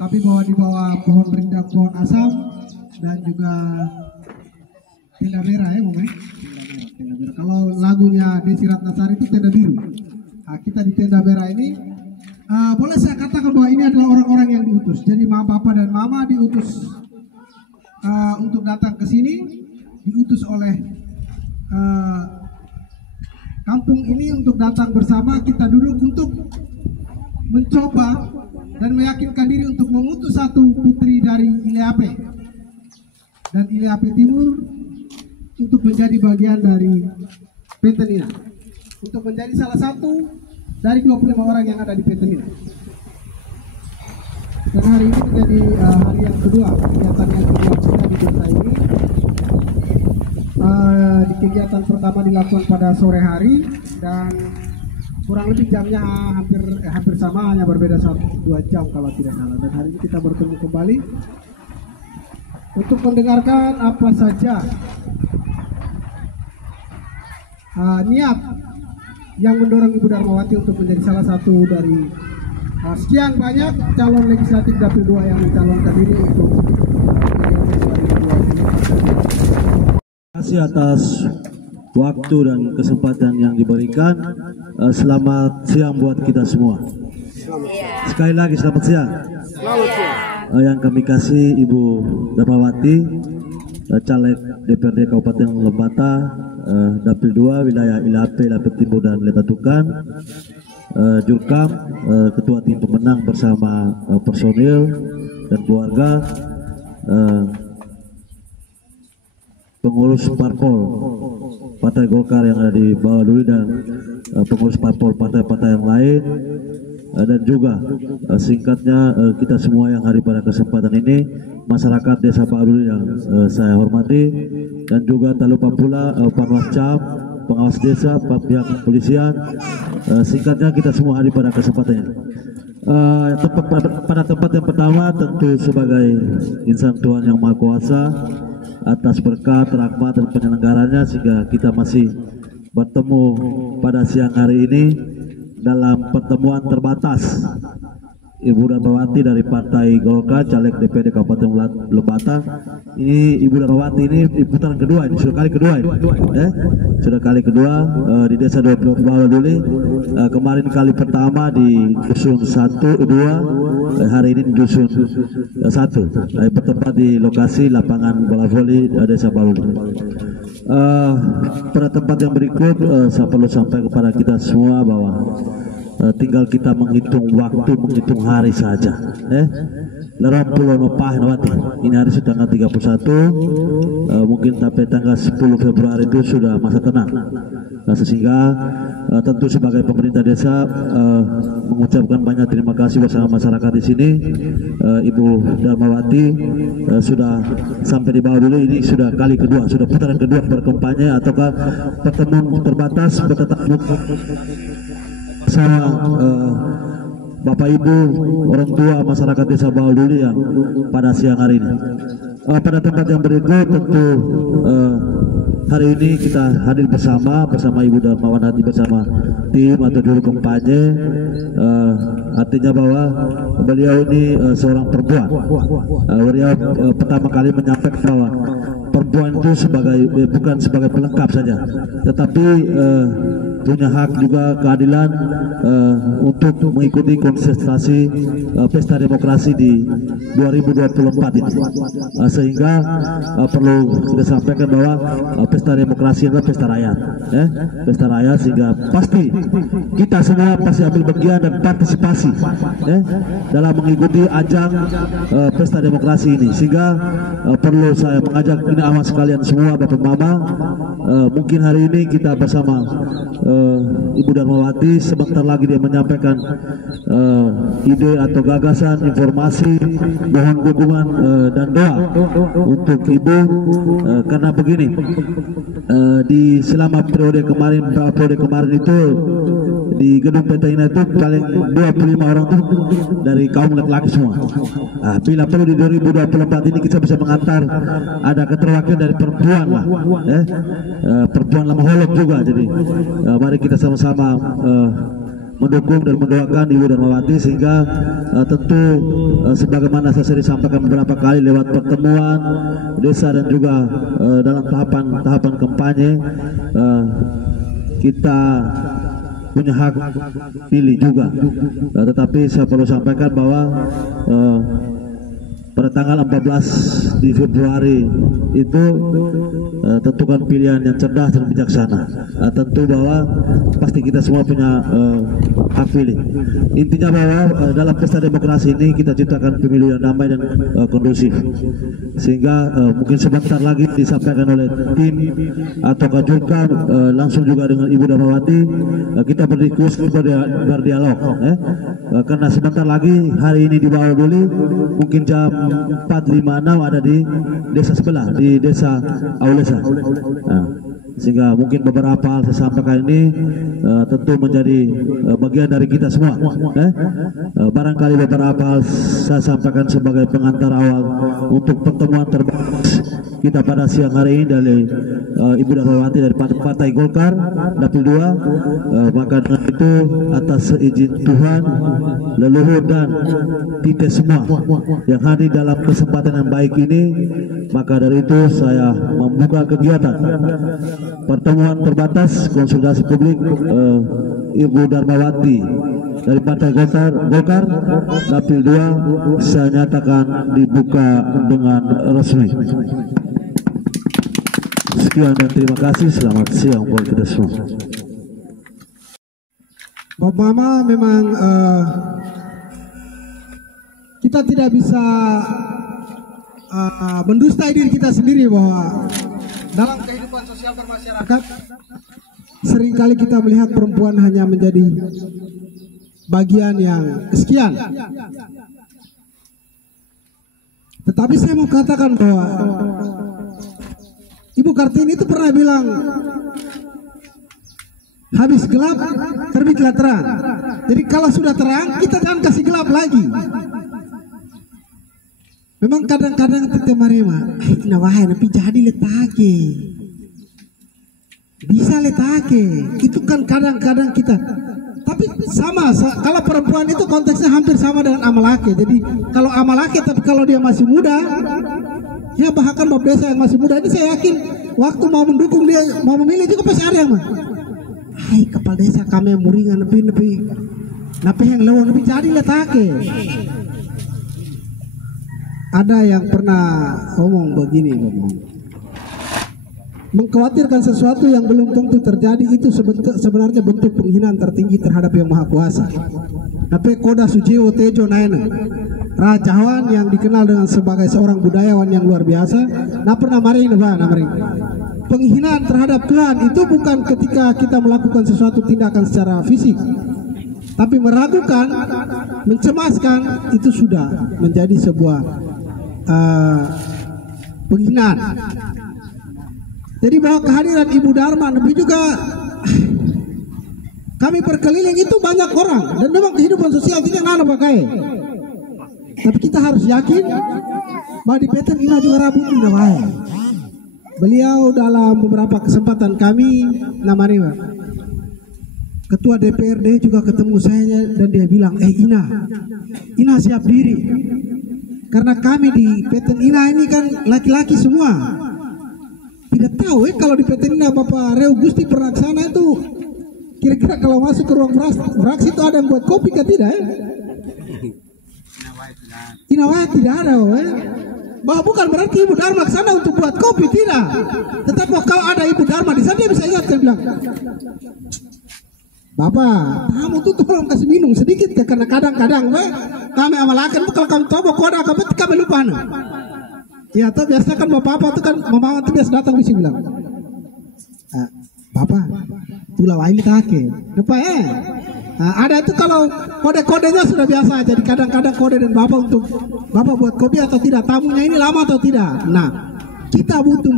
tapi bahwa di bawah pohon rindang, pohon asam, dan juga tenda merah ya, Bung. Tenda merah. Kalau lagunya Desi Ratnasari itu tenda biru. Nah, kita di tenda merah ini, boleh saya katakan bahwa ini adalah orang-orang yang diutus. Jadi papa dan mama diutus untuk datang ke sini, diutus oleh kampung ini untuk datang bersama kita duduk untuk mencoba dan meyakinkan diri untuk mengutus satu putri dari Ileape dan Ileape Timur untuk menjadi bagian dari Petenina, untuk menjadi salah satu dari 25 orang yang ada di Petenina. Dan hari ini menjadi hari yang kedua, kegiatan yang kedua kita di desa ini. Di kegiatan pertama dilakukan pada sore hari dan kurang lebih jamnya hampir sama, hanya berbeda 1-2 jam kalau tidak salah. Dan hari ini kita bertemu kembali untuk mendengarkan apa saja niat yang mendorong Ibu Darmawati untuk menjadi salah satu dari sekian banyak calon legislatif Dapil 2 yang mencalonkan diri untuk Terima kasih atas waktu dan kesempatan yang diberikan. Selamat siang buat kita semua. Sekali lagi selamat siang. Yang kami kasih Ibu Darmawati, caleg DPRD Kabupaten Lembata, Dapil 2 wilayah Ileape, Ileape Timur dan Lebatukan, Jurkam, Ketua Tim Pemenang bersama personil dan keluarga, pengurus parpol Partai Golkar yang ada di bawah dulu dan pengurus parpol partai-partai yang lain, dan juga singkatnya kita semua yang hari pada kesempatan ini, masyarakat Desa Baduy yang saya hormati, dan juga tak lupa pula Panwascam, pengawas desa, pihak kepolisian, singkatnya kita semua hari pada kesempatannya. Pada tempat yang pertama tentu sebagai insan Tuhan yang Maha Kuasa, atas berkat, rahmat dan penyelenggaranya sehingga kita masih bertemu pada siang hari ini dalam pertemuan terbatas. Ibu Darmawati dari Partai Golkar, caleg DPRD Kabupaten Lembata. Ini Ibu Darmawati ini di putaran kedua, ini sudah kali kedua ini, sudah kali kedua di Desa Baduy. Kemarin kali pertama di dusun 1, 2, hari ini di dusun 1. Bertempat di lokasi lapangan bola voli Desa Baduy. Pada tempat yang berikut, saya perlu sampaikan kepada kita semua bahwa tinggal kita menghitung waktu, menghitung hari saja. Lerang Pulau Nopah-Nawati. Ini hari sudah tanggal 31, mungkin sampai tanggal 10 Februari itu sudah masa tenang. Sehingga tentu sebagai pemerintah desa mengucapkan banyak terima kasih bersama masyarakat di sini. Ibu Darmawati sudah sampai di bawah dulu, ini sudah kali kedua, sudah putaran kedua berkampanye ataukah pertemuan terbatas bertatap muka sama Bapak Ibu, orang tua masyarakat Desa Baduy yang pada siang hari ini. Pada tempat yang berikut tentu hari ini kita hadir bersama Ibu Darmawati bersama tim atau juru kampanye. Artinya bahwa beliau ini seorang perempuan. Beliau pertama kali menyampaikan bahwa perempuan itu bukan sebagai pelengkap saja, tetapi punya hak juga keadilan untuk mengikuti kontestasi pesta demokrasi di 2024 ini. Sehingga perlu kita sampaikan bahwa pesta demokrasi adalah pesta rakyat, pesta rakyat, sehingga pasti kita semua pasti ambil bagian dan partisipasi dalam mengikuti ajang pesta demokrasi ini. Sehingga perlu saya mengajak ini amat sekalian semua, Bapak Mama, mungkin hari ini kita bersama Ibu Darmawati, sebentar lagi dia menyampaikan ide atau gagasan, informasi, mohon dukungan dan doa untuk Ibu, karena begini, di selama periode kemarin itu di gedung Petenina itu paling 25 orang itu dari kaum laki-laki semua. Bila perlu di 2024 ini kita bisa mengantar ada keterwakilan dari perempuan lah, perempuan lama holok juga. Jadi mari kita sama-sama mendukung dan mendoakan Ibu Darmawati, sehingga tentu sebagaimana saya sering sampaikan beberapa kali lewat pertemuan desa dan juga dalam tahapan kampanye, kita punya hak pilih juga. Tetapi saya perlu sampaikan bahwa pada tanggal 14 di Februari itu tentukan pilihan yang cerdas dan bijaksana. Tentu bahwa pasti kita semua punya hak pilih. Intinya bahwa dalam pesta demokrasi ini kita ciptakan pemilu yang damai dan kondusif, sehingga mungkin sebentar lagi disampaikan oleh tim atau Kajulkan langsung juga dengan Ibu Darmawati, kita berdiskusi, berdialog, karena sebentar lagi hari ini di Bawabuli mungkin jam 4.56 ada di desa sebelah, di desa Aulesa. Sehingga mungkin beberapa hal saya sampaikan ini tentu menjadi bagian dari kita semua. Barangkali beberapa hal saya sampaikan sebagai pengantar awal untuk pertemuan terbatas kita pada siang hari ini dari Ibu Darmawati dari Partai Golkar Dapil 2. Maka dengan itu, atas izin Tuhan, leluhur dan kita semua yang hadir dalam kesempatan yang baik ini, maka dari itu saya membuka kegiatan pertemuan terbatas konsultasi publik Ibu Darmawati dari Partai Golkar Dapil 2 saya nyatakan dibuka dengan resmi. Sekian dan terima kasih. Selamat siang buat kita semua. Bapak Mama, memang kita tidak bisa mendustai diri kita sendiri bahwa dalam kehidupan sosial bermasyarakat seringkali kita melihat perempuan hanya menjadi bagian yang sekian. Tetapi saya mau katakan bahwa Ibu Kartini itu pernah bilang, habis gelap terbitlah terang. Jadi kalau sudah terang, kita jangan kasih gelap lagi. Memang kadang-kadang kita marema, wahai napi jadi letake, bisa letake. Itu kan kadang-kadang kita. Tapi sama, kalau perempuan itu konteksnya hampir sama dengan amalake. Jadi kalau amalake, tapi kalau dia masih muda, ya bahkan bapak desa yang masih muda ini saya yakin waktu mau mendukung dia, mau memilih juga pasti ada yang mah. Hai kepala desa kami muringan nepi yang lewat nepi jadi letake. Ada yang pernah ngomong begini, mengkhawatirkan sesuatu yang belum tentu terjadi itu sebenarnya bentuk penghinaan tertinggi terhadap Yang Maha Kuasa. Tapi Koda Sujiwo Tejo Naena, Rajawan yang dikenal dengan sebagai seorang budayawan yang luar biasa, pernah maring. Penghinaan terhadap Tuhan itu bukan ketika kita melakukan sesuatu tindakan secara fisik, tapi meragukan, mencemaskan, itu sudah menjadi sebuah penghinaan. Jadi bahwa kehadiran Ibu Darma lebih juga kami berkeliling itu banyak orang, dan memang kehidupan sosial tidak nana pakai. Tapi kita harus yakin bahwa di Peten ini juga Rabu tidak baik. Beliau dalam beberapa kesempatan kami namanya Ketua DPRD juga ketemu saya dan dia bilang, Ina siap diri. Karena kami di Peten Ina ini kan laki-laki semua. Tidak tahu kalau di Peten Ina Bapak Reo Gusti pernah ke sana itu, kira-kira kalau masuk ke ruang fraksi itu ada yang buat kopi kan tidak Inawai tidak ada bahwa bukan berarti Ibu Darma ke sana untuk buat kopi, tidak. Tetapi kalau ada Ibu Darma di sana dia bisa ingat, dia bilang, Bapak, kamu tuh tolong kasih minum sedikit ya, karena kadang-kadang kami amalakan kalau kami coba koda kami lupa ya. Atau biasa kan bapak-bapak itu kan mama itu biasa datang di sini bilang, Bapak, tulah ini kaki, ada itu kalau kode-kodenya sudah biasa. Jadi kadang-kadang kode dan bapak untuk bapak buat kopi atau tidak, tamunya ini lama atau tidak. Nah, kita butuh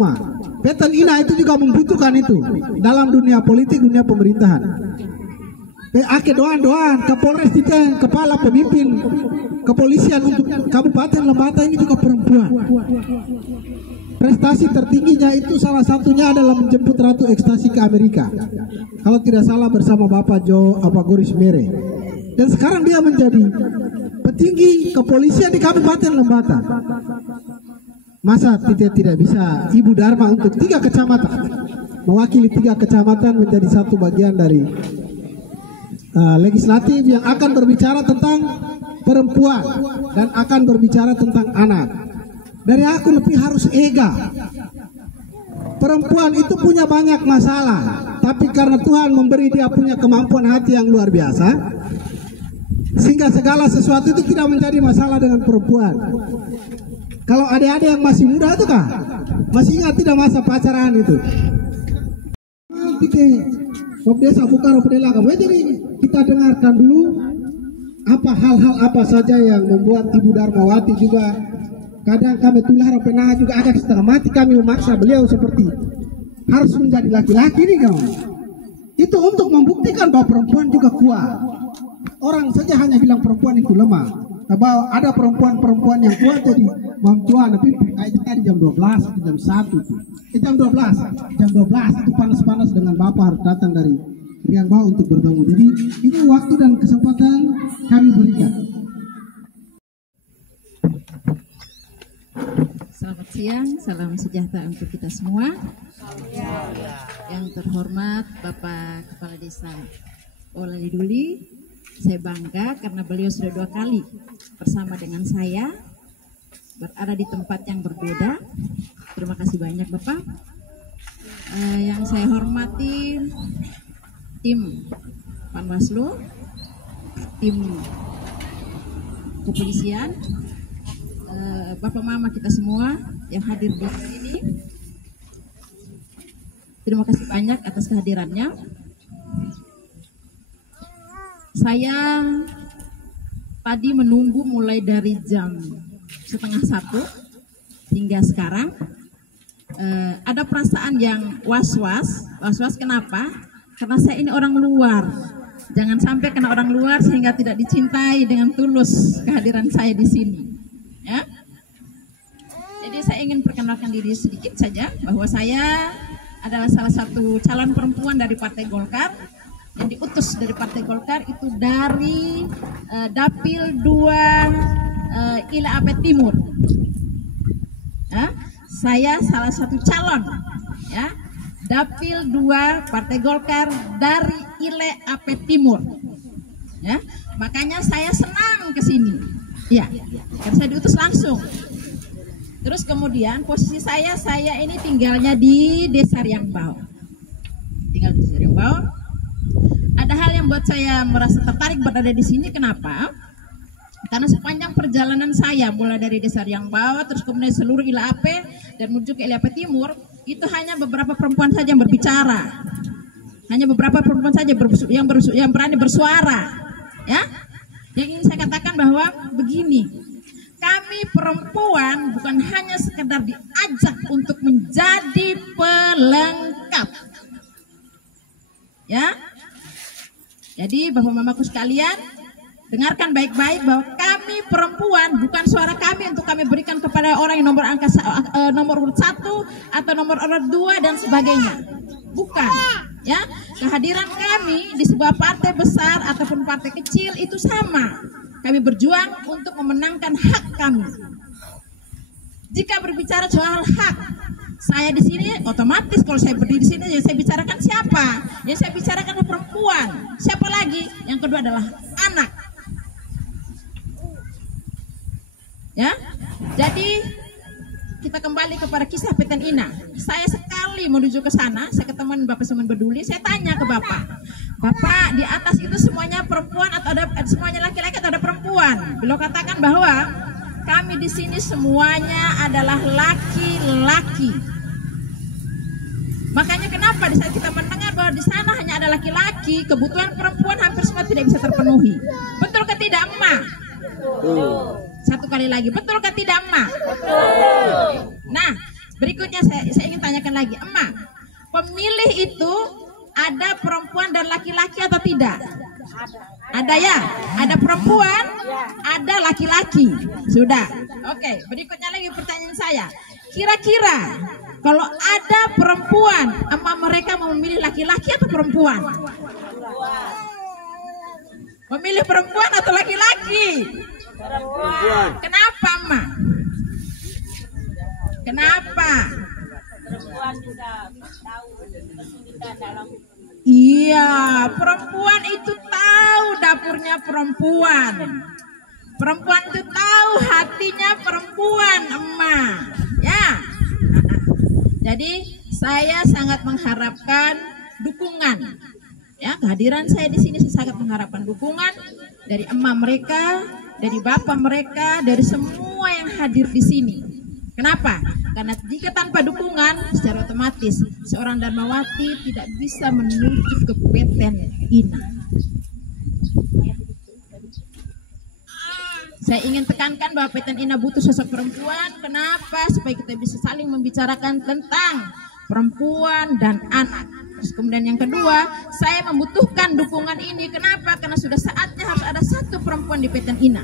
Peten Ina itu juga membutuhkan itu dalam dunia politik, dunia pemerintahan. Ake doan-doan Kapolres kita, kepala pemimpin kepolisian untuk kabupaten Lembata ini juga perempuan. prestasi tertingginya itu salah satunya adalah menjemput Ratu Ekstasi ke Amerika. Kalau tidak salah bersama Bapak Goris Mere. Dan sekarang dia menjadi petinggi kepolisian di Kabupaten Lembata. Masa tidak bisa Ibu Dharma untuk 3 kecamatan, mewakili 3 kecamatan menjadi satu bagian dari legislatif yang akan berbicara tentang perempuan dan akan berbicara tentang anak. Dari aku lebih harus ega. Perempuan itu punya banyak masalah, tapi karena Tuhan memberi dia punya kemampuan hati yang luar biasa, sehingga segala sesuatu itu tidak menjadi masalah dengan perempuan. Kalau adik-adik yang masih muda itu kah? Masih ingat tidak masa pacaran itu? Jadi kita dengarkan dulu hal-hal apa saja yang membuat Ibu Dharmawati juga kadang kami tular pernah juga agak setengah mati kami memaksa beliau seperti harus menjadi laki-laki nih kawan. Itu untuk membuktikan bahwa perempuan juga kuat. Orang saja hanya bilang perempuan itu lemah. Bahwa ada perempuan-perempuan yang kuat jadi mampuan, tapi kayak tadi jam 12, jam 1 itu. Jam 12 itu panas-panas dengan Bapak harus datang dari Rian Bawah untuk bertemu. Jadi itu waktu dan kesempatan kami berikan. Selamat siang, salam sejahtera untuk kita semua. Yang terhormat Bapak Kepala Desa Olali Duli, saya bangga karena beliau sudah 2 kali bersama dengan saya berada di tempat yang berbeda. Terima kasih banyak Bapak. Yang saya hormati tim Panwaslu, tim kepolisian, Bapak Mama kita semua yang hadir di sini. Terima kasih banyak atas kehadirannya. Saya tadi menunggu mulai dari jam 12:30 hingga sekarang. Ada perasaan yang was-was kenapa? Karena saya ini orang luar. Jangan sampai kena orang luar sehingga tidak dicintai dengan tulus kehadiran saya di sini. Ya. Jadi saya ingin perkenalkan diri sedikit saja bahwa saya adalah salah satu calon perempuan dari Partai Golkar yang diutus dari Partai Golkar itu dari Dapil 2 Ila Apet Timur. Ya, saya salah satu calon ya Dapil 2 Partai Golkar dari Ile Apet Timur. Ya, makanya saya senang ke sini. Ya, karena saya diutus langsung. Terus kemudian posisi saya ini tinggalnya di Desa Riangbao. Tinggal di Desa Riangbao. Ada hal yang buat saya merasa tertarik berada di sini. Kenapa? Karena sepanjang perjalanan saya mulai dari Desa Riangbao terus kemudian seluruh Ila Ape dan menuju ke Ila Ape Timur, itu hanya beberapa perempuan saja yang berbicara. Hanya beberapa perempuan saja yang berani bersuara. Ya? Yang ingin saya katakan bahwa begini, kami perempuan bukan hanya sekedar diajak untuk menjadi pelengkap. Ya. Jadi Bapak Mamaku sekalian, dengarkan baik-baik bahwa kami perempuan bukan suara kami untuk kami berikan kepada orang yang nomor urut 1 atau nomor urut 2 dan sebagainya. Bukan. Ya, kehadiran kami di sebuah partai besar ataupun partai kecil itu sama. Kami berjuang untuk memenangkan hak kami. Jika berbicara soal hak, saya di sini otomatis kalau saya berdiri di sini yang saya bicarakan siapa? Yang saya bicarakan adalah perempuan. Siapa lagi? Yang kedua adalah anak. Ya, jadi kita kembali kepada kisah Peten Ina. Saya sekali menuju ke sana, saya ketemu Bapak Semen Beduli, saya tanya ke Bapak, Bapak di atas itu semuanya perempuan atau ada semuanya laki-laki atau ada perempuan? Beliau katakan bahwa kami di sini semuanya adalah laki-laki. Makanya kenapa di saat kita mendengar bahwa di sana hanya ada laki-laki, kebutuhan perempuan hampir semua tidak bisa terpenuhi. Betul ke tidak, Emak? Satu kali lagi, betul ke tidak, Emak? Nah, berikutnya saya ingin tanyakan lagi, Emak, pemilih itu ada perempuan dan laki-laki atau tidak? Ada ya? Ada perempuan, ada laki-laki. Sudah. Oke, berikutnya lagi pertanyaan saya. Kira-kira kalau ada perempuan, emak mereka mau memilih laki-laki atau perempuan? Memilih perempuan atau laki-laki? Perempuan. Kenapa, emak? Kenapa? Perempuan bisa tahu kesulitan dalam Iya, perempuan itu tahu dapurnya perempuan. Perempuan itu tahu hatinya perempuan, emak. Ya. Jadi saya sangat mengharapkan dukungan. Ya, kehadiran saya di sini saya sangat mengharapkan dukungan dari emak mereka, dari bapak mereka, dari semua yang hadir di sini. Kenapa? Karena jika tanpa dukungan, secara otomatis seorang Darmawati tidak bisa menuju ke Peten Ina. Saya ingin tekankan bahwa Peten Ina butuh sosok perempuan. Kenapa? Supaya kita bisa saling membicarakan tentang perempuan dan anak. Terus kemudian yang kedua, saya membutuhkan dukungan ini. Kenapa? Karena sudah saatnya harus ada satu perempuan di Peten Ina.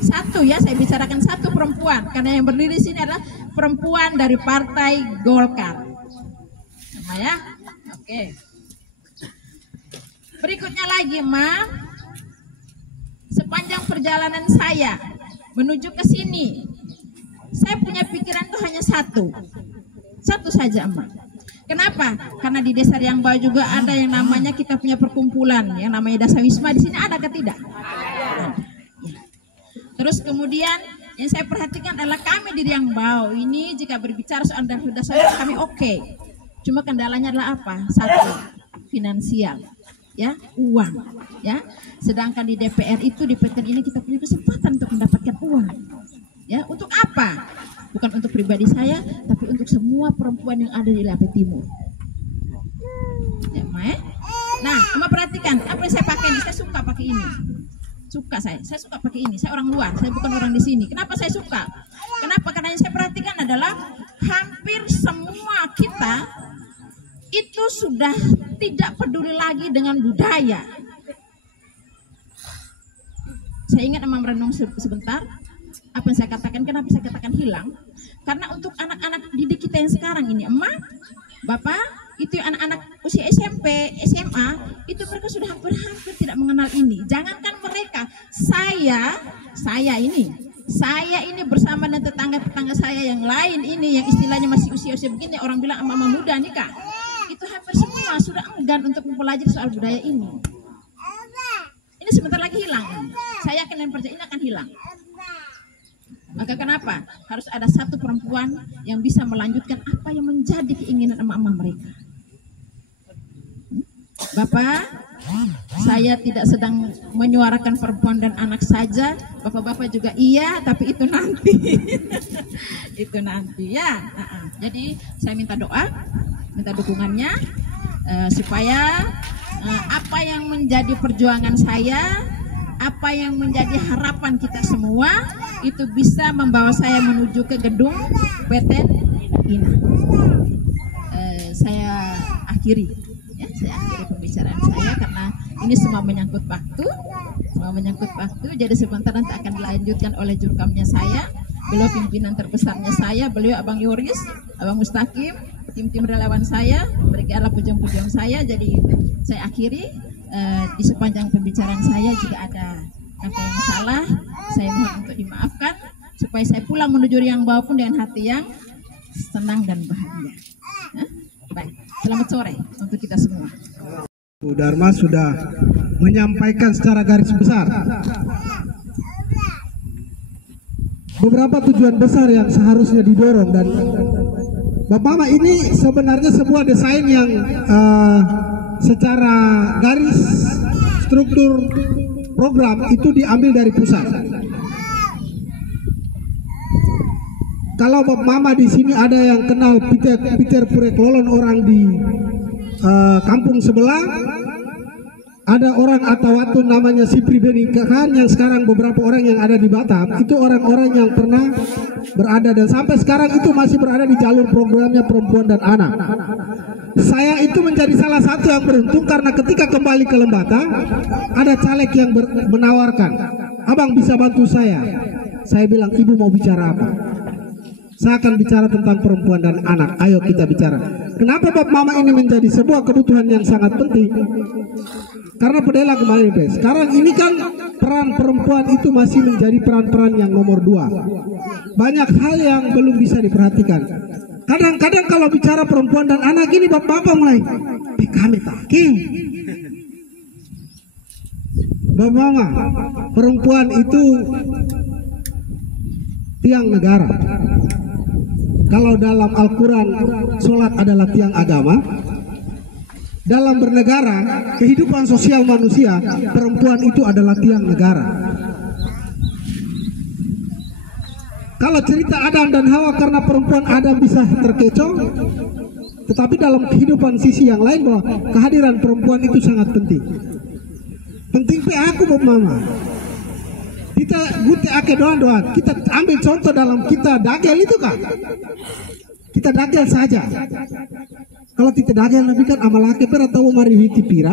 Satu ya, saya bicarakan satu perempuan. Karena yang berdiri di sini adalah perempuan dari Partai Golkar. Sama ya? Oke. Berikutnya lagi, Ma. Sepanjang perjalanan saya menuju ke sini, saya punya pikiran itu hanya satu. Satu saja, Emak. Kenapa? Karena di Desa Riangbao juga ada yang namanya kita punya perkumpulan yang namanya Dasawisma. Di sini ada atau tidak? Ada. Ya. Terus kemudian yang saya perhatikan adalah kami di Riangbao ini jika berbicara soal Dasawisma kami oke. Cuma kendalanya adalah apa? Satu, finansial. Ya, uang. Ya. Sedangkan di DPR itu di Peten ini kita punya kesempatan untuk mendapatkan uang. Ya, untuk apa? Bukan untuk pribadi saya, tapi untuk semua perempuan yang ada di Lape Timur. Ya, nah, Emak perhatikan apa yang saya pakai ini. Saya suka pakai ini. Suka saya suka pakai ini. Saya orang luar, saya bukan orang di sini. Kenapa saya suka? Kenapa? Karena yang saya perhatikan adalah hampir semua kita itu sudah tidak peduli lagi dengan budaya. Saya ingat Emak merenung sebentar. Apa yang saya katakan, kenapa saya katakan hilang? Karena untuk anak-anak didik kita yang sekarang ini, Emak, Bapak, itu anak-anak usia SMP, SMA, itu mereka sudah hampir-hampir tidak mengenal ini. Jangankan mereka, saya ini bersama dengan tetangga-tetangga saya yang lain ini, yang istilahnya masih usia-usia begini, orang bilang emak muda nih Kak. Itu hampir semua sudah enggan untuk mempelajari soal budaya ini. Ini sebentar lagi hilang. Saya yakin dan percaya ini akan hilang. Maka kenapa? Harus ada satu perempuan yang bisa melanjutkan apa yang menjadi keinginan emak-emak mereka. Bapak, saya tidak sedang menyuarakan perempuan dan anak saja. Bapak-bapak juga iya, tapi itu nanti. Itu nanti ya. Jadi saya minta doa, minta dukungannya supaya apa yang menjadi perjuangan saya, apa yang menjadi harapan kita semua itu bisa membawa saya menuju ke gedung Peten Ina. Saya akhiri pembicaraan saya karena ini semua menyangkut waktu, jadi sebentar nanti akan dilanjutkan oleh jurkamnya saya, beliau pimpinan terbesarnya saya, beliau Abang Yoris, Abang Mustaqim, tim-tim relawan saya, mereka adalah pejuang-pejuang saya. Jadi saya akhiri. Di sepanjang pembicaraan saya jika ada kata yang salah, saya mohon untuk dimaafkan supaya saya pulang menuju Riangbao pun dengan hati yang senang dan bahagia. Baik, selamat sore untuk kita semua. Bu Dharma sudah menyampaikan secara garis besar beberapa tujuan besar yang seharusnya didorong, dan Bapak Mama ini sebenarnya sebuah desain yang secara garis struktur program itu diambil dari pusat. Kalau Bapak Mama di sini ada yang kenal Peter Pureklolon, orang di kampung sebelah, ada orang Atawatun namanya Sipri Benikahan yang sekarang beberapa orang yang ada di Batam itu orang-orang yang pernah berada dan sampai sekarang itu masih berada di jalur programnya perempuan dan anak. Saya itu menjadi salah satu yang beruntung karena ketika kembali ke Lembata ada caleg yang menawarkan, "Abang bisa bantu saya?" Saya bilang, "Ibu mau bicara apa?" Saya akan bicara tentang perempuan dan anak. Ayo kita bicara. Kenapa Bab Mama ini menjadi sebuah kebutuhan yang sangat penting? Karena pedela kemarin, sekarang ini kan peran perempuan itu masih menjadi peran-peran yang nomor 2. Banyak hal yang belum bisa diperhatikan. Kadang-kadang kalau bicara perempuan dan anak ini Bab Mama mulai kami taki. Bab Mama, perempuan itu tiang negara. Kalau dalam Al-Quran sholat adalah tiang agama, dalam bernegara, kehidupan sosial manusia, perempuan itu adalah tiang negara. Kalau cerita Adam dan Hawa karena perempuan Adam bisa terkecoh, tetapi dalam kehidupan sisi yang lain bahwa kehadiran perempuan itu sangat penting. Penting pe aku Bab Mama. Kita guti ake doa-doa. Kita ambil contoh dalam kita dagel itu kan. Kita dagel saja. Kalau kita dagel nanti kan amalake pera tahu mari hiti pira,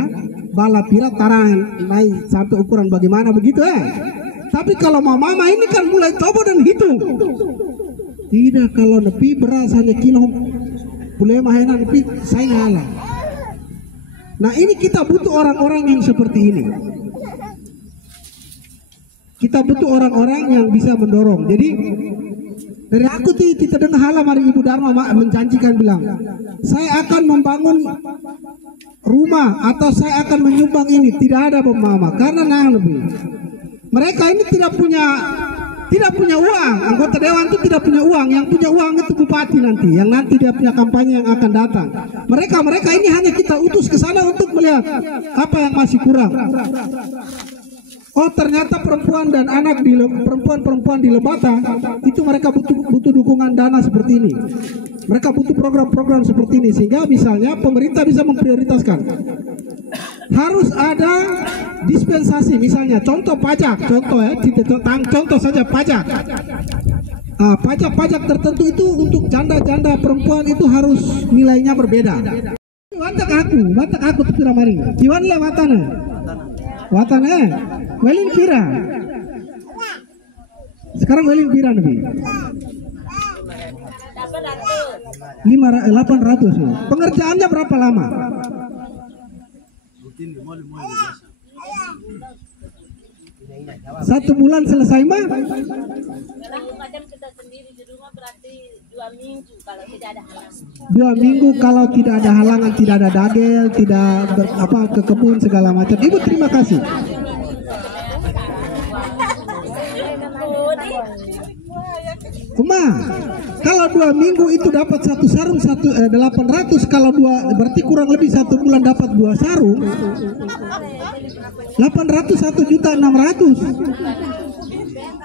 bala pira tarang naik sampai ukuran bagaimana begitu ya. Tapi kalau mama ini kan mulai coba dan hitung. Tidak, kalau nepi beras hanya kilo boleh mahena nepi saya ngalah. Nah ini kita butuh orang-orang yang seperti ini. Kita butuh orang-orang yang bisa mendorong. Jadi dari aku tidak dengar halam hari Ibu Dharma menjanjikan bilang, saya akan membangun rumah atau saya akan menyumbang ini. Tidak ada Bab Mama karena lebih. Mereka ini tidak punya uang. Anggota dewan itu tidak punya uang. Yang punya uang itu bupati nanti. Yang nanti dia punya kampanye yang akan datang. Mereka ini hanya kita utus ke sana untuk melihat apa yang masih kurang. Oh ternyata perempuan dan anak di perempuan di Lebata itu mereka butuh dukungan dana seperti ini. Mereka butuh program-program seperti ini sehingga misalnya pemerintah bisa memprioritaskan. Harus ada dispensasi misalnya contoh pajak, contoh saja pajak. Pajak tertentu itu untuk janda-janda perempuan itu harus nilainya berbeda. Watak aku tidak mari. Kiwan le watana. Welin pira. Sekarang welin pira nabi. 800. Pengerjaannya berapa lama? Satu bulan selesai mah? Kadang kita sendiri di rumah berarti 2 minggu kalau tidak ada halangan. 2 minggu kalau tidak ada halangan, tidak ada dagel, tidak ke kebun segala macam. Ibu terima kasih. Kalau 2 minggu itu dapat satu sarung 800, kalau 2 berarti kurang lebih 1 bulan dapat 2 sarung. 800 1.600.000.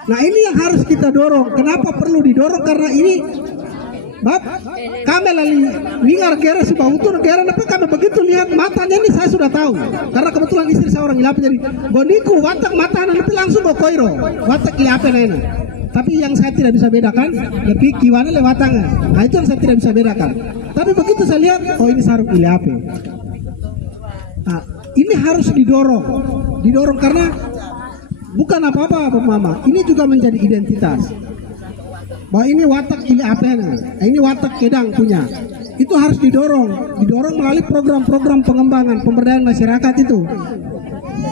Nah ini yang harus kita dorong. Kenapa perlu didorong? Karena ini Bab, kami lali wingar kira sebab utur kira apa kami begitu lihat matanya ini saya sudah tahu. Karena kebetulan istri saya orang Ilape jadi goniku watak matanya nanti langsung go koiro. Watak Ilape lain. Tapi yang saya tidak bisa bedakan lebih kiwana lewatanga. Nah itu yang saya tidak bisa bedakan. Tapi begitu saya lihat oh ini sarung Ilape. Nah, ini harus didorong karena bukan apa-apa Bab Mama. Ini juga menjadi identitas. Bahwa ini watak Ilape, ini watak Kedang punya. Itu harus didorong melalui program-program pengembangan pemberdayaan masyarakat itu.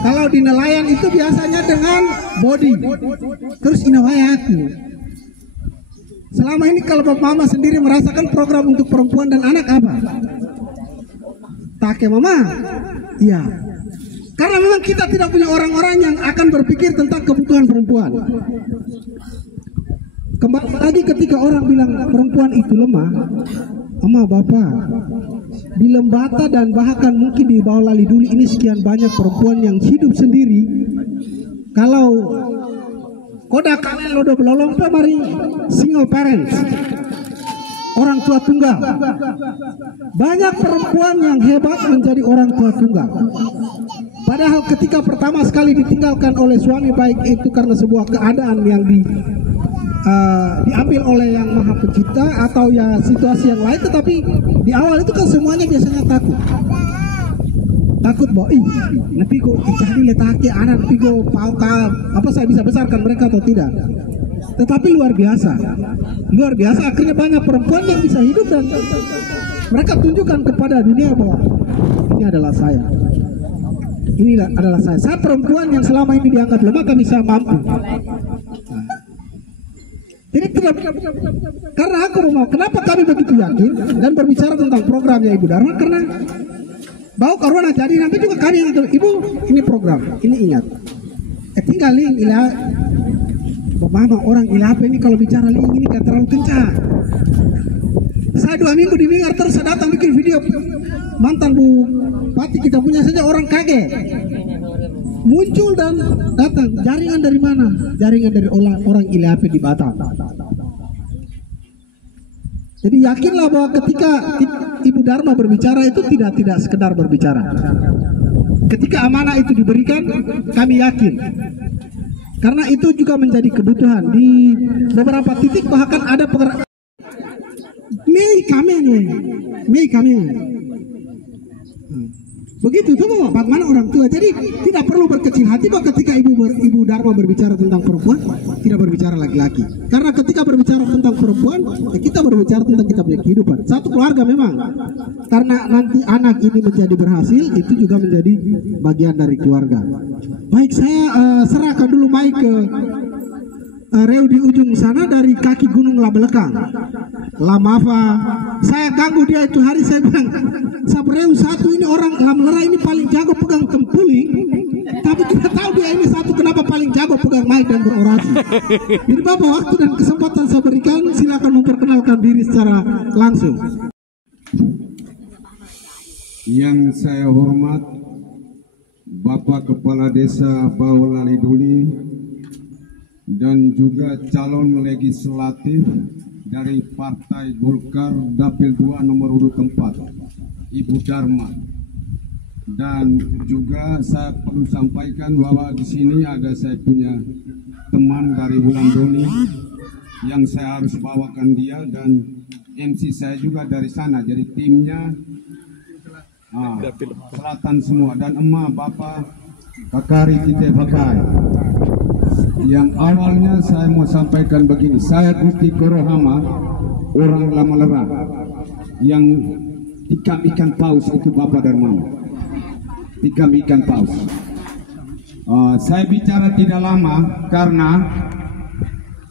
Kalau di nelayan itu biasanya dengan body. Terus inawayaku. Selama ini kalau Bab Mama sendiri merasakan program untuk perempuan dan anak apa? Take Mama? Iya. Karena memang kita tidak punya orang-orang yang akan berpikir tentang kebutuhan perempuan. Kembali lagi ketika orang bilang perempuan itu lemah, Mama Bapak, di Lembata dan bahkan mungkin di bawah Lali Duli ini sekian banyak perempuan yang hidup sendiri. Kalau koda kalian lodo belolong mari single parents, orang tua tunggal. Banyak perempuan yang hebat menjadi orang tua tunggal. Padahal ketika pertama sekali ditinggalkan oleh suami, baik itu karena sebuah keadaan yang diambil oleh yang Maha Pencipta atau ya situasi yang lain, tetapi di awal itu kan semuanya biasanya takut bahwa nanti kok cari letake anak, nanti kok apa saya bisa besarkan mereka atau tidak. tetapi luar biasa. Akhirnya banyak perempuan yang bisa hidup dan mereka tunjukkan kepada dunia bahwa ini adalah saya. Ini adalah saya. Saya perempuan yang selama ini dianggap lemah, kami bisa mampu. Jadi karena aku mau, kenapa kami begitu yakin dan berbicara tentang programnya Ibu Dharma, karena bahwa corona jadi nanti juga kami yang Ibu ini program, ini ingat. Tinggal link ilah, mama orang ilah ini kalau bicara link ini gak terlalu kencang. Saya 2 minggu di Minggar terus saya datang bikin video mantan Bu Pati kita punya saja orang kaget. Muncul dan datang, jaringan dari mana? Jaringan dari orang Ilape di Batam. Jadi yakinlah bahwa ketika Ibu Dharma berbicara itu tidak sekedar berbicara. Ketika amanah itu diberikan, kami yakin. Karena itu juga menjadi kebutuhan di beberapa titik, bahkan ada penggerak. Mei kami. Begitu tuh bagaimana orang tua. Jadi tidak perlu berkecil hati bahwa ketika Ibu Dharma berbicara tentang perempuan, tidak berbicara laki-laki. Karena ketika berbicara tentang perempuan, kita berbicara tentang kita punya kehidupan. Satu keluarga memang. Karena nanti anak ini menjadi berhasil, itu juga menjadi bagian dari keluarga. Baik, saya serahkan dulu mic ke Reu di ujung sana dari kaki Gunung Labelekang, Lamafa. Saya ganggu dia itu hari, saya bilang, Reu satu ini orang Lamlera ini paling jago pegang tempuling, tapi kita tahu dia ini satu kenapa paling jago pegang mic dan berorasi. Jadi Bapak, waktu dan kesempatan saya berikan, silakan memperkenalkan diri secara langsung. Yang saya hormat Bapak Kepala Desa Baulali Duli dan juga calon legislatif dari Partai Golkar Dapil 2 nomor urut 4 Ibu Dharma, dan juga saya perlu sampaikan bahwa di sini ada saya punya teman dari Wulandoni yang saya harus bawakan dia, dan MC saya juga dari sana, jadi timnya selatan semua, dan emak bapak kakari kita pakai. Yang awalnya saya mau sampaikan begini, saya Gusti Korohama, orang Lamlera, yang tikam ikan paus itu bapak dan mama, tikam ikan paus. Saya bicara tidak lama karena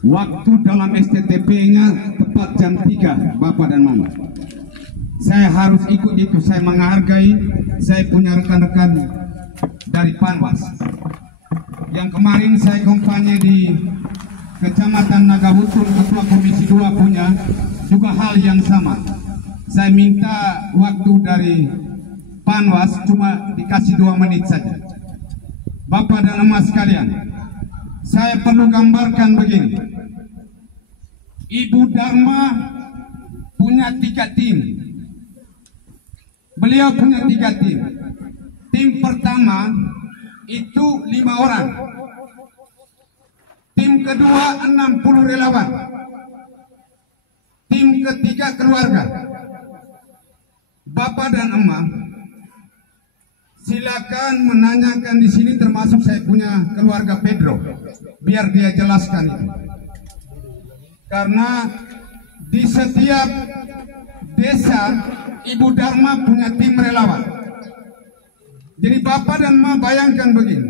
waktu dalam STTP-nya tepat jam 3 bapak dan mama. Saya harus ikut itu, saya menghargai, saya punya rekan-rekan dari Panwas. Yang kemarin saya kampanye di Kecamatan Nagabutul, Ketua Komisi 2 punya juga hal yang sama. Saya minta waktu dari Panwas cuma dikasih 2 menit saja. Bapak dan emas sekalian, saya perlu gambarkan begini. Ibu Dharma punya 3 tim. Beliau punya 3 tim. Tim pertama itu 5 orang. Tim kedua 60 relawan. Tim ketiga keluarga. Bapak dan emak, silakan menanyakan di sini, termasuk saya punya keluarga Pedro, biar dia jelaskan itu. Karena di setiap desa Ibu Dharma punya tim relawan. Jadi Bapak dan emak bayangkan begini,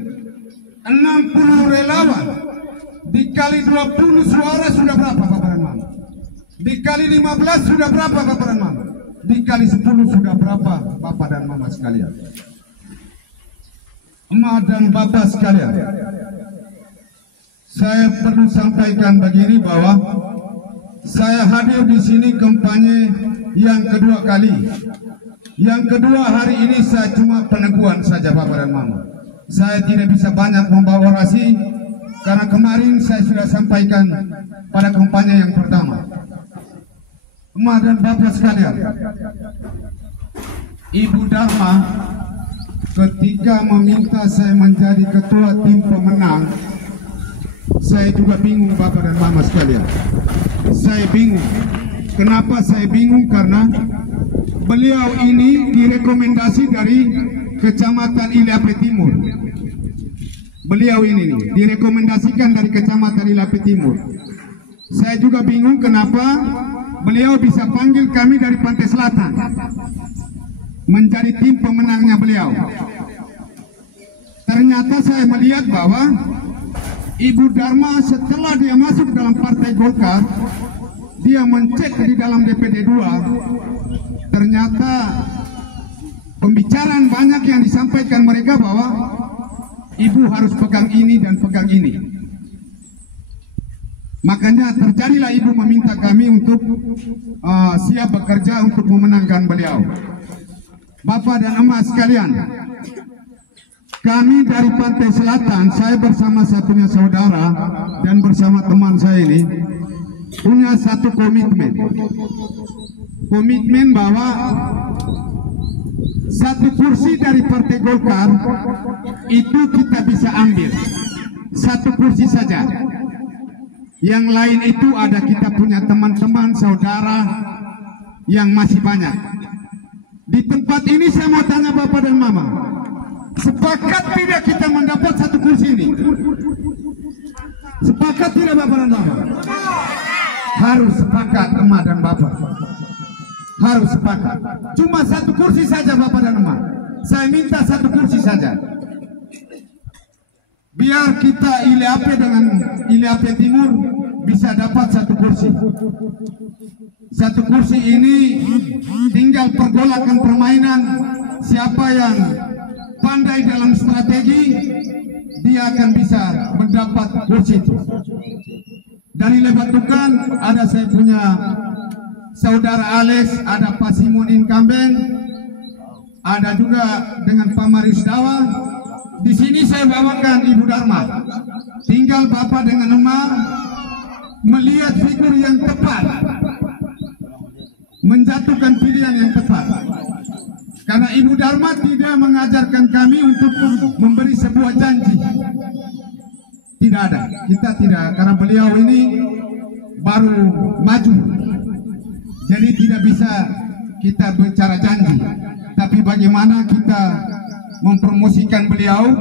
60 relawan dikali 20 suara sudah berapa Bapak dan emak? Dikali 15 sudah berapa Bapak dan emak? Dikali 10 sudah berapa Bapak dan Mama sekalian? Emak dan Bapak sekalian, saya perlu sampaikan begini bahwa saya hadir di sini kampanye yang kedua kali. Yang kedua hari ini saya cuma peneguhan saja Bapak dan Mama. Saya tidak bisa banyak membawa orasi karena kemarin saya sudah sampaikan pada kampanye yang pertama. Emak dan Bapak sekalian, Ibu Dharma ketika meminta saya menjadi ketua tim pemenang, saya juga bingung Bapak dan Mama sekalian. Saya bingung. Kenapa saya bingung? Karena beliau ini direkomendasi dari Kecamatan Ilape Timur. Beliau ini direkomendasikan dari Kecamatan Ilape Timur. Saya juga bingung kenapa beliau bisa panggil kami dari Pantai Selatan menjadi tim pemenangnya beliau. Ternyata saya melihat bahwa Ibu Dharma setelah dia masuk dalam Partai Golkar, dia mencek di dalam DPD 2, ternyata pembicaraan banyak yang disampaikan mereka bahwa ibu harus pegang ini dan pegang ini. Makanya terjadilah ibu meminta kami untuk siap bekerja untuk memenangkan beliau. Bapak dan emak sekalian, kami dari Pantai Selatan, saya bersama satunya saudara dan bersama teman saya ini punya satu komitmen. Komitmen bahwa satu kursi dari Partai Golkar itu kita bisa ambil. Satu kursi saja. Yang lain itu ada kita punya teman-teman, saudara yang masih banyak. Di tempat ini saya mau tanya Bapak dan Mama, sepakat tidak kita mendapat satu kursi ini? Sepakat tidak Bapak dan Mama? Harus sepakat emak dan Bapak. Harus sepakat. Cuma satu kursi saja Bapak dan emak. Saya minta satu kursi saja. Biar kita Ileape dengan Ileape Timur bisa dapat satu kursi. Satu kursi ini tinggal pergolakan permainan. Siapa yang pandai dalam strategi, dia akan bisa mendapat kursi itu. Dari Lebatukan ada saya punya saudara Alex, ada Pak Simon Inkamben, ada juga dengan Pak Marius Dawa. Di sini saya bawakan Ibu Dharma. Tinggal Bapak dengan emak melihat figur yang tepat, menjatuhkan pilihan yang tepat. Karena Ibu Dharma tidak mengajarkan kami untuk memberi sebuah janji. Tidak ada, kita tidak, karena beliau ini baru maju, jadi tidak bisa kita bicara janji. Tapi bagaimana kita mempromosikan beliau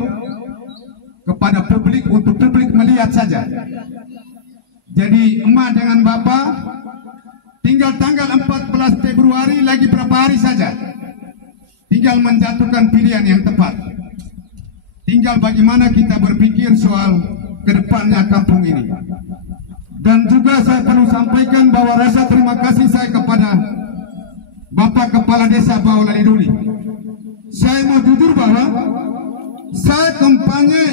kepada publik untuk publik melihat saja. Jadi emak dengan Bapak tinggal tanggal 14 Februari lagi berapa hari saja, tinggal menjatuhkan pilihan yang tepat. Tinggal bagaimana kita berpikir soal kedepannya kampung ini. Dan juga saya perlu sampaikan bahwa rasa terima kasih saya kepada Bapak Kepala Desa Baulali Duli. Saya mau jujur bahwa saya kampanye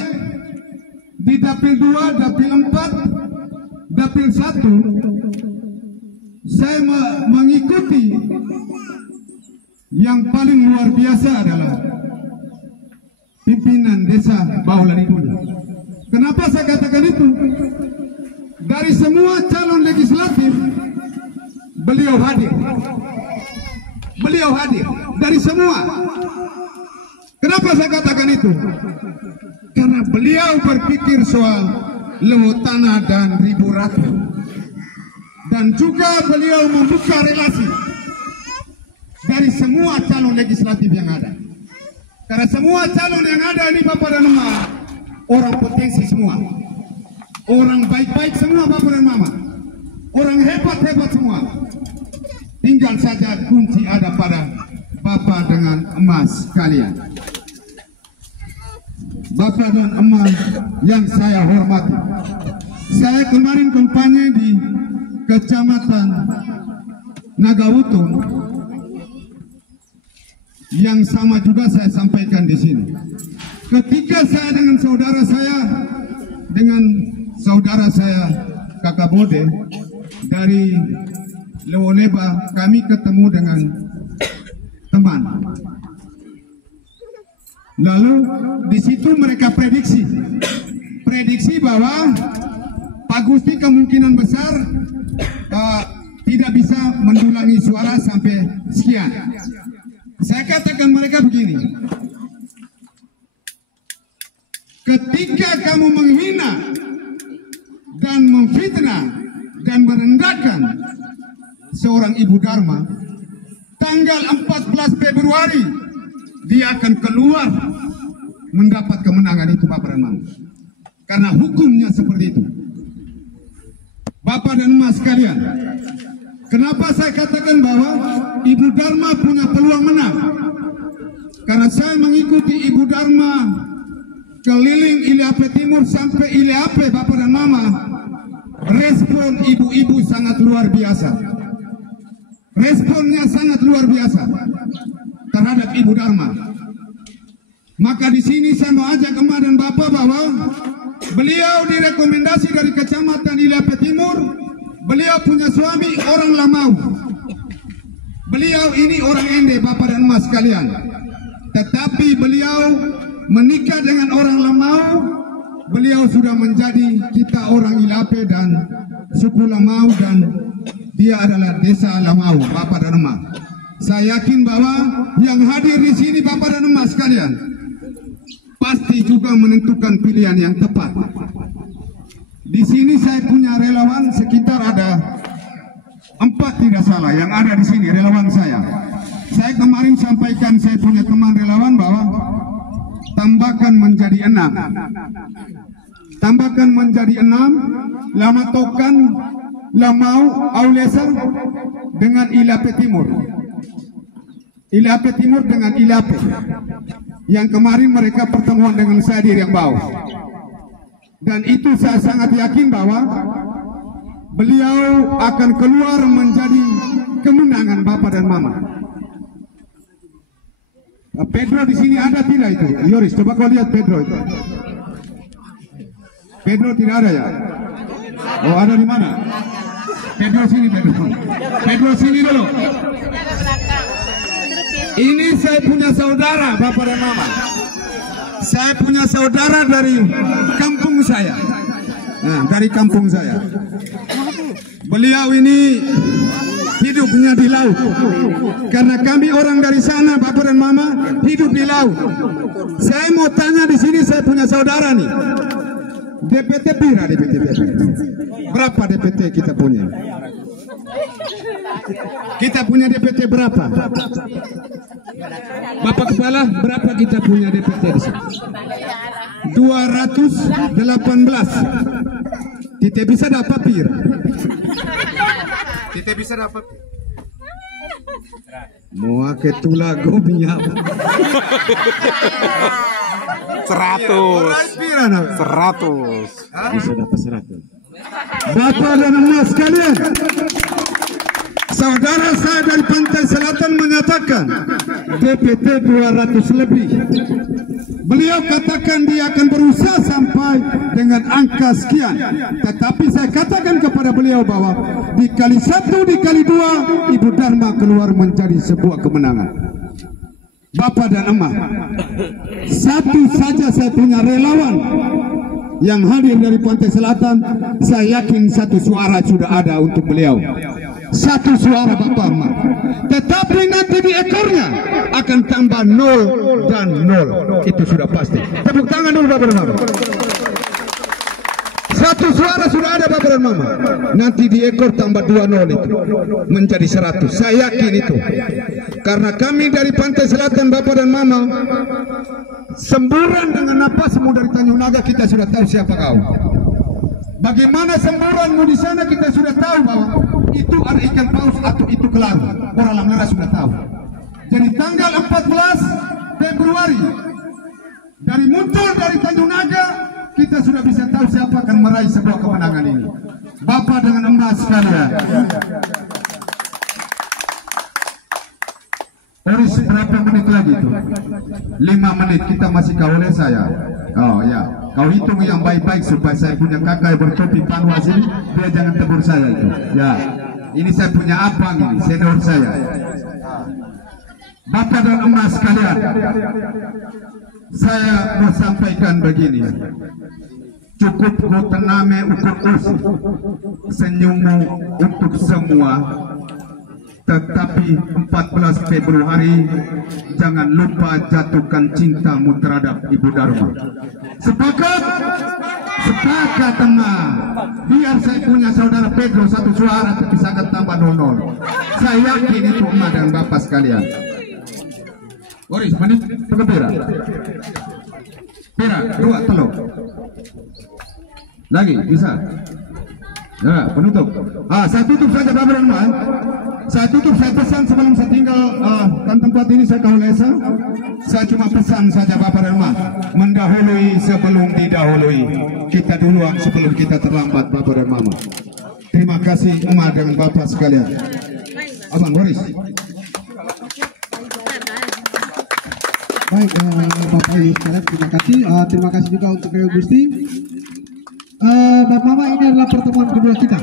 di Dapil 2, Dapil 4, Dapil 1. Saya mengikuti yang paling luar biasa adalah pimpinan Desa Baulali Duli. Kenapa saya katakan itu? Dari semua calon legislatif beliau hadir. Beliau hadir dari semua. Kenapa saya katakan itu? Karena beliau berpikir soal Lewotana dan Ribu Ratu. Dan juga beliau membuka relasi dari semua calon legislatif yang ada. Karena semua calon yang ada ini Bapak dan Mama orang potensi semua. Orang baik-baik semua Bapak dan Mama. Orang hebat-hebat semua. Tinggal saja kunci ada pada Bapak dengan emas sekalian. Bapak dan emas yang saya hormati. Saya kemarin kampanye di Kecamatan Nagautung. Yang sama juga saya sampaikan di sini. Ketika saya dengan saudara saya Kakak Bode dari Lewoleba, kami ketemu dengan teman. Lalu di situ mereka prediksi bahwa Pak Gusti kemungkinan besar tidak bisa mendulangi suara sampai sekian. Saya katakan mereka begini, ketika kamu menghina dan memfitnah dan merendahkan seorang Ibu Dharma, tanggal 14 Februari dia akan keluar mendapat kemenangan itu Bapak dan Mama. Karena hukumnya seperti itu. Bapak dan Emak sekalian, kenapa saya katakan bahwa Ibu Dharma punya peluang menang? Karena saya mengikuti Ibu Dharma keliling Iliape Timur sampai Iliape, Bapak dan Mama. Respon ibu-ibu sangat luar biasa. Responnya sangat luar biasa terhadap Ibu Dharma. Maka di sini saya mau ajak Emak dan Bapak bahwa beliau direkomendasi dari Kecamatan Iliape Timur. Beliau punya suami orang Lamau. Beliau ini orang Ende, Bapak dan Emak sekalian. Tetapi beliau menikah dengan orang Lamau. Beliau sudah menjadi kita orang Iliape dan suku Lamau, dan dia adalah desa Lamau, Bapak dan Emak. Saya yakin bahwa yang hadir di sini Bapak dan Emak sekalian pasti juga menentukan pilihan yang tepat. Di sini saya punya relawan sekitar ada 4 tidak salah yang ada di sini, relawan saya. Saya kemarin sampaikan saya punya teman relawan bahwa tambahkan menjadi 6. Tambahkan menjadi 6, Lama Tokan, Lamau, Aulesa dengan Iliape Timur. Iliape Timur dengan Iliape. Yang kemarin mereka pertemuan dengan saya di Riambau. Dan itu saya sangat yakin bahwa beliau akan keluar menjadi kemenangan Bapak dan Mama. Pedro di sini ada tidak itu? Yoris, coba kau lihat Pedro itu. Pedro tidak ada ya? Oh, ada di mana? Pedro sini, Pedro. Pedro sini dulu. Ini saya punya saudara, Bapak dan Mama. Saya punya saudara dari kampung saya. Nah, dari kampung saya. Beliau ini hidupnya di laut. Karena kami orang dari sana, Bapak dan Mama, hidup di laut. Saya mau tanya di sini, saya punya saudara nih. DPT pira DPT? Berapa DPT kita punya? Kita punya DPT berapa? Bapak Kepala, berapa kita punya DPT di sini? 218. Kita bisa dapat pira? Kita bisa dapat mau ke tulago minyak 100. Bisa dapat 100. Bapak dan Emak sekalian, saudara saya dari Pantai Selatan menyatakan DPT 200 lebih. Beliau katakan dia akan berusaha sampai dengan angka sekian. Tetapi saya katakan kepada beliau bahwa dikali 1, dikali 2, Ibu Dharma keluar menjadi sebuah kemenangan. Bapak dan Emak, satu saja saya punya relawan yang hadir dari Pantai Selatan. Saya yakin 1 suara sudah ada untuk beliau. 1 suara Bapak Emak. Tetapi nanti di ekornya akan tambah 0 dan 0. Itu sudah pasti. Tepuk tangan dulu Bapak dan Mama. 1 suara sudah ada Bapak dan Mama. Nanti di ekor tambah 2-0 itu menjadi 100. Saya yakin itu. Karena kami dari Pantai Selatan Bapak dan Mama, semburan dengan napasmu dari Tanjung Naga kita sudah tahu siapa kau. Bagaimana semburanmu di sana kita sudah tahu bahwa itu ada ikan paus atau itu kelar. Orang Lamnara sudah tahu. Jadi tanggal 14 Februari dari muncul dari Tanjung Naga, kita sudah bisa tahu siapa akan meraih sebuah kemenangan ini. Bapak dengan Emak sekalian. Oris berapa menit lagi itu? 5 menit kita masih kawalnya saya. Oh ya, kau hitung yang baik-baik supaya saya punya kakak yang bertopi panwas ini, dia jangan tegur saya itu. Ya, ini saya punya abang ini, senior saya. Bapak dan Emak sekalian, saya mau sampaikan begini. Cukup kau tename ukur usi senyummu untuk semua. Tetapi 14 Februari jangan lupa jatuhkan cintamu terhadap Ibu Dharma. Sepakat? Sepakat Emak. Biar saya punya saudara Pedro 1 suara tapi sangat tambah 0-0. Saya yakin itu Emak dan Bapak sekalian. Oris, menit pira. Pira, 2 telur. Lagi bisa. Ya, penutup. Saya tutup saja Bapak dan Mbak. Saya tutup, saya pesan sebelum saya tinggal kan tempat ini saya kau lesa. Saya cuma pesan saja Bapak dan Mbak, mendahului sebelum didahului. Kita duluan sebelum kita terlambat Bapak dan Mama. Terima kasih Emak dengan Bapak sekalian. Abang Boris. Baik, Bapak Ibu sekalian, terima kasih. Terima kasih juga untuk Ibu Gusti. Bapak Mama, ini adalah pertemuan kedua kita.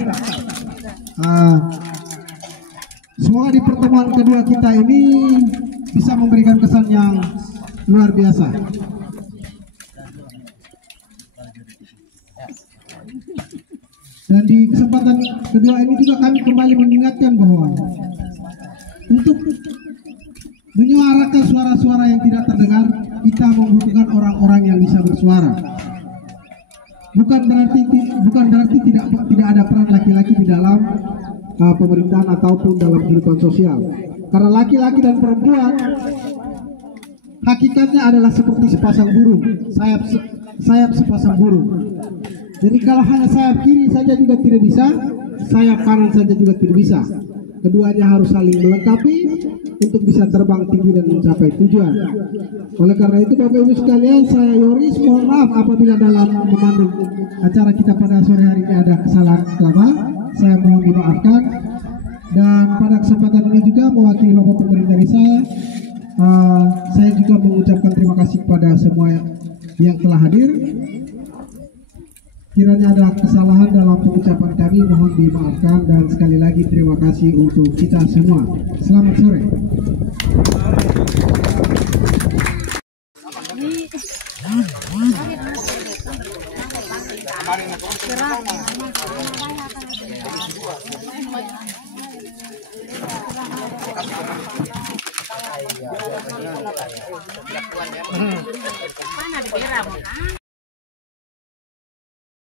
Semoga di pertemuan kedua kita ini bisa memberikan kesan yang luar biasa. Dan di kesempatan kedua ini juga kami kembali mengingatkan bahwa untuk menyuarakan suara-suara yang tidak terdengar, kita membutuhkan orang-orang yang bisa bersuara. Bukan berarti tidak ada peran laki-laki di dalam pemerintahan ataupun dalam kehidupan sosial. Karena laki-laki dan perempuan hakikatnya adalah seperti sepasang burung, sayap sepasang burung. Jadi kalau hanya sayap kiri saja juga tidak bisa, sayap kanan saja juga tidak bisa. Keduanya harus saling melengkapi untuk bisa terbang tinggi dan mencapai tujuan. Oleh karena itu Bapak Ibu sekalian, saya Yoris mohon maaf apabila dalam memandu acara kita pada sore hari ini ada kesalahan kata, saya mohon dimaafkan. Dan pada kesempatan ini juga mewakili Bapak Pemerintah dari saya juga mengucapkan terima kasih kepada semua yang telah hadir. Kiranya ada kesalahan dalam pengucapan kami, mohon dimaafkan, dan sekali lagi terima kasih untuk kita semua. Selamat sore. Mana di daerah?